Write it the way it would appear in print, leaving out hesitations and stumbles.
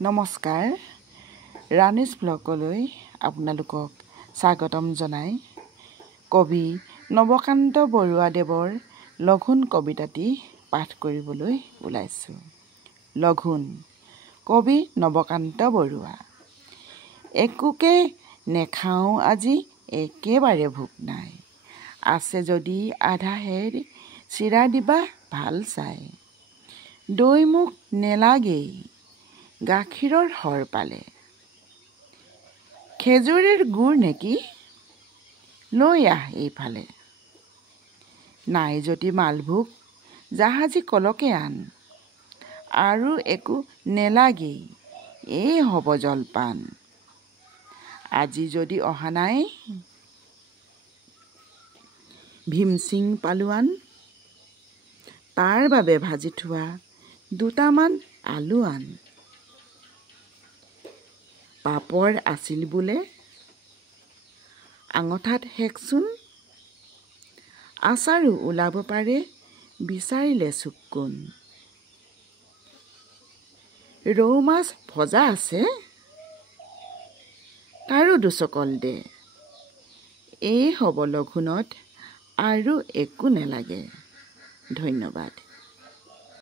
নমস্কাৰ ৰাণীজ ব্লগলৈ আপোনালোকক স্বাগতম জনাই কবি নৱকান্ত বৰুৱাদেৱৰ লঘোণ কবিতাটি পাঠ কৰিবলৈ ওলাইছোঁ। লঘোণ কবি নৱকান্ত বৰুৱা। একোকে নেখাওঁ আজি একেবাৰে ভোক নাই, আছে যদি আধাহেৰ চিৰা দিবা ভাল চাই। দৈ মোক নেলাগেই গাখীৰৰ সৰ পালে, খেজুৰীৰ গুড় নেকি লৈ আহ এইফালে। নাই যদি মালভোগ জাহাজী কলকে আন, আৰু একো নেলাগেই এই হ'ব জলপান। আজি যদি অহা নাই ভীমসিং পালোৱান, তাৰ বাবে ভাজি থোৱা দুটামান আলু আন। পাপৰ আছিল বোলে আঙঠাত শেকচোন, আচাৰো ওলাব পাৰে বিচাৰিলে চুক-কোণ। ৰৌ মাছ ভজা আছে তাৰো দুচকল দে, এই হ'ব লঘোণত আৰু একো নেলাগে। ধন্যবাদ।